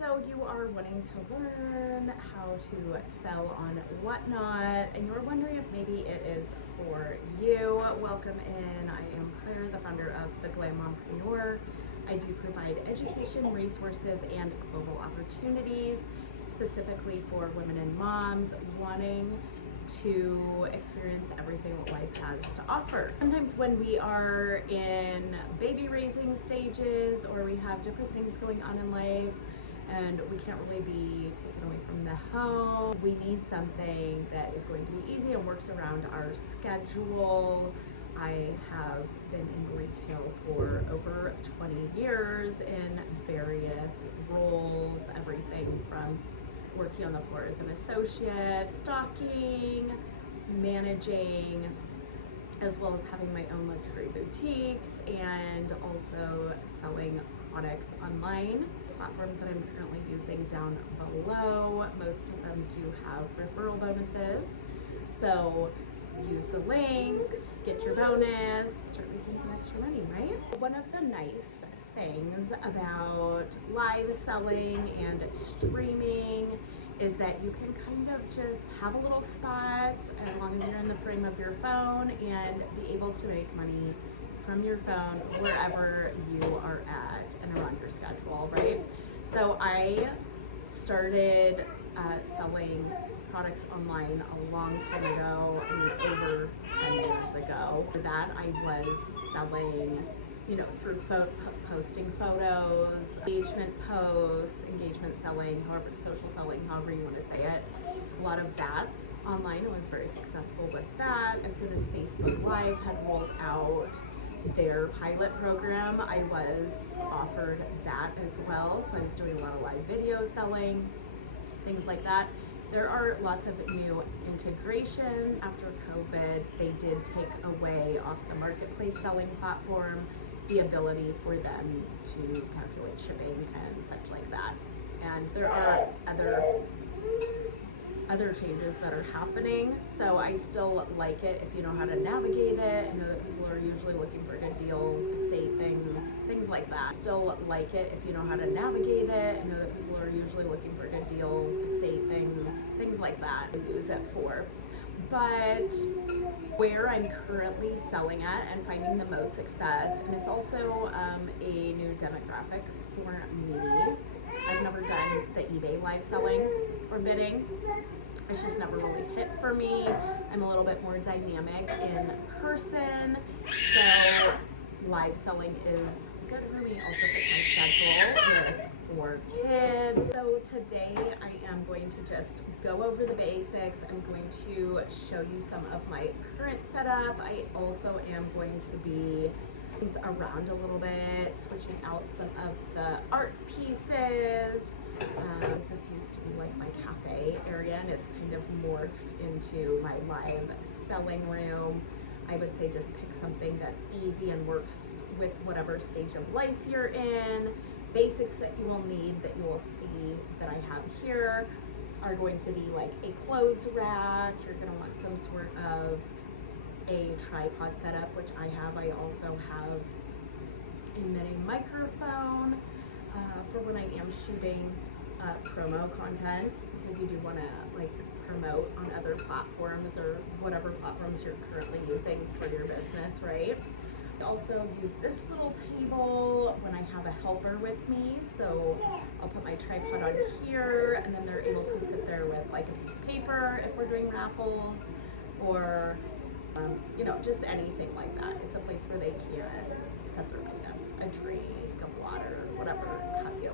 So you are wanting to learn how to sell on Whatnot, and you're wondering if maybe it is for you. Welcome in. I am Claire, the founder of The Glam Mompreneur. I do provide education, resources, and global opportunities specifically for women and moms wanting to experience everything that life has to offer. Sometimes when we are in baby raising stages or we have different things going on in life and we can't really be taken away from the home, we need something that is going to be easy and works around our schedule. I have been in retail for over 20 years in various roles, everything from working on the floor as an associate, stocking, managing, as well as having my own luxury boutiques and also selling products online. Platforms that I'm currently using down below, most of them do have referral bonuses. So use the links, get your bonus, start making some extra money, right? One of the nice things about live selling and streaming is that you can kind of just have a little spot as long as you're in the frame of your phone and be able to make money from your phone wherever you are at and around your schedule, right? So I started selling products online a long time ago, over 10 years ago. For that, I was selling, through posting photos, engagement posts, engagement selling, however, social selling, however you want to say it. A lot of that online. I was very successful with that. As soon as Facebook Live had rolled out their pilot program, I was offered that as well. So I was doing a lot of live video selling, things like that. There are lots of new integrations. After COVID, they did take away off the marketplace selling platform the ability for them to calculate shipping and such like that. And there are other changes that are happening. So I still like it if you know how to navigate it. I know that people are usually looking for good deals, estate things like that. Still like it if you know how to navigate it. I know that people are usually looking for good deals, estate things like that to use it for. But where I'm currently selling at and finding the most success, and it's also a new demographic for me. I've never done the eBay live selling or bidding. It's just never really hit for me. I'm a little bit more dynamic in person, so live selling is good for me. Also fits my schedule with 4 kids. So today I am going to just go over the basics. I'm going to show you some of my current setup. I also am going to be around a little bit, switching out some of the art pieces. This used to be like my cafe area, and it's kind of morphed into my live selling room. I would say just pick something that's easy and works with whatever stage of life you're in. Basics that you will need, that you will see that I have here, are going to be like a clothes rack. You're going to want some sort of a tripod setup, which I have. I also have a mini microphone for when I am shooting promo content, because you do want to promote on other platforms or whatever platforms you're currently using for your business, right? I also use this little table when I have a helper with me, so I'll put my tripod on here and then they're able to sit there with like a piece of paper if we're doing raffles, or just anything like that. It's a place where they can set their items, a drink, a water, whatever have you.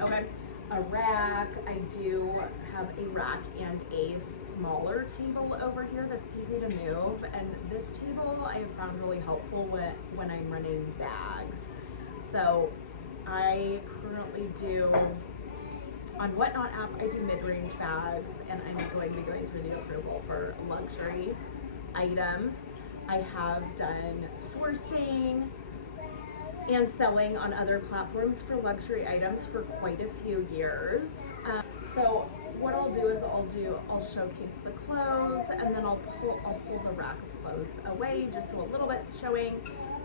Okay, a rack. I do have a rack and a smaller table over here that's easy to move, and this table I have found really helpful when I'm running bags. So I currently do, on Whatnot app, I do mid-range bags, and I'm going to be going through the approval for luxury items. I have done sourcing and selling on other platforms for luxury items for quite a few years. So what I'll do is I'll showcase the clothes, and then I'll pull the rack of clothes away just so a little bit's showing,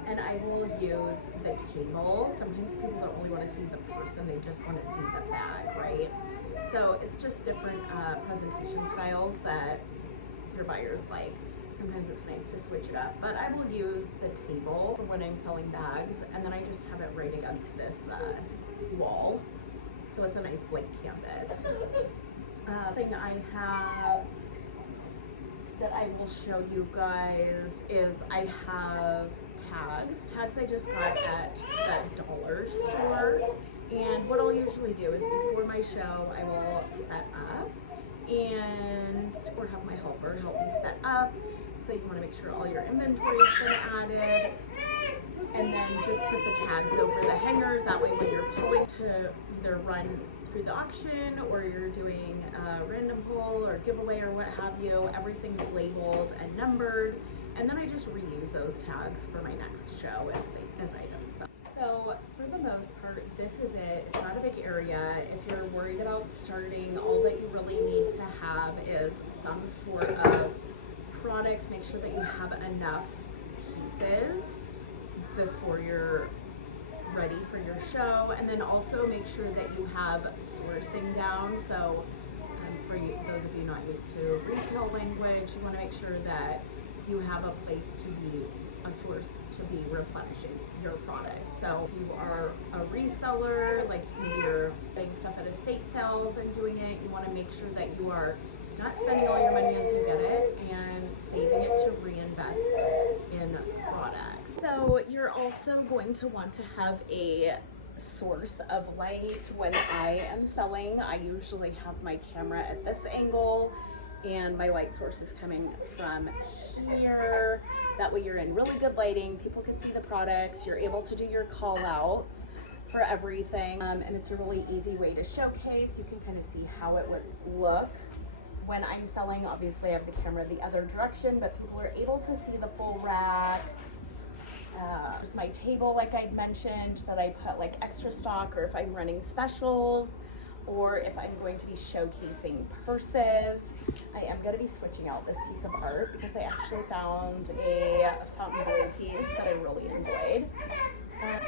and I will use the table. Sometimes people don't really want to see the person, they just want to see the bag, right? So it's just different presentation styles that your buyers like. Sometimes it's nice to switch it up, but I will use the table for when I'm selling bags, and then I just have it right against this wall. So it's a nice blank canvas. Thing I have that I will show you guys is I have tags. Tags I just got at that dollar store. And what I'll usually do is before my show, I will set up or have my helper help me set up. So you want to make sure all your inventory has been added, and then just put the tags over the hangers. That way when you're pulling to either run through the auction or you're doing a random pull or giveaway or what have you, everything's labeled and numbered, and then I just reuse those tags for my next show as items. So for the most part, this is it. It's not a big area. If you're worried about starting, all that you really need to have is some sort of products. Make sure that you have enough pieces before you're ready for your show, and then also make sure that you have sourcing down. So for you, those of you not used to retail language, you want to make sure that you have a place to be a source to be replenishing your product. So if you are a reseller, like maybe you're buying stuff at estate sales and doing it, you want to make sure that you are not spending all your money as you get it and saving it to reinvest in products. So you're also going to want to have a source of light. When I am selling, I usually have my camera at this angle and my light source is coming from here. That way you're in really good lighting, people can see the products, you're able to do your call outs for everything, and it's a really easy way to showcase. You can kind of see how it would look when I'm selling. Obviously I have the camera the other direction, but people are able to see the full rack. There's my table, like I'd mentioned, that I put like extra stock, or if I'm running specials, or if I'm going to be showcasing purses. I am going to be switching out this piece of art because I actually found a fountain blue piece that I really enjoyed.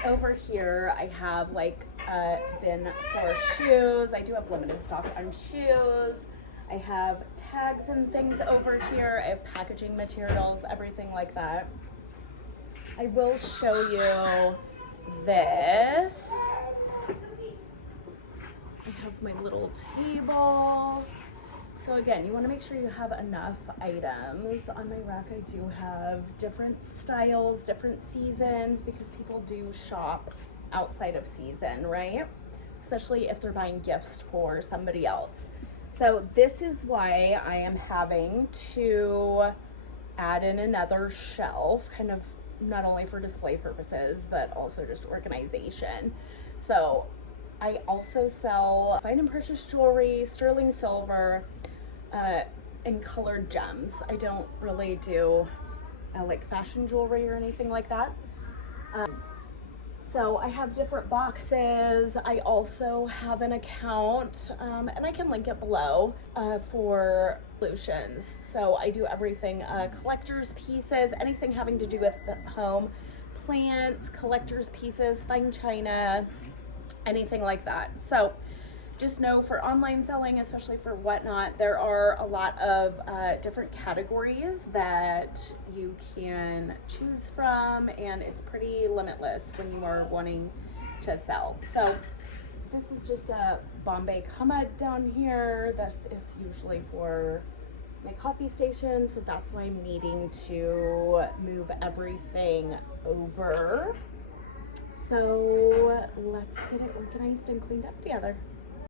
Over here I have like a bin for shoes. I do have limited stock on shoes. I have tags and things over here. I have packaging materials, everything like that. I will show you this. I have my little table. So again, you want to make sure you have enough items. On my rack I do have different styles, different seasons, because people do shop outside of season, right? Especially if they're buying gifts for somebody else. So this is why I am having to add in another shelf, kind of not only for display purposes, but also just organization. So I also sell fine and precious jewelry, sterling silver, and colored gems. I don't really do like fashion jewelry or anything like that. So I have different boxes. I also have an account, and I can link it below, for solutions. So I do everything, collector's pieces, anything having to do with the home, plants, collector's pieces, fine china, anything like that. So just know for online selling, especially for Whatnot, there are a lot of different categories that you can choose from, and it's pretty limitless when you are wanting to sell. So this is just a Bombay Kama down here. This is usually for my coffee station, so that's why I'm needing to move everything over. So let's get it organized and cleaned up together.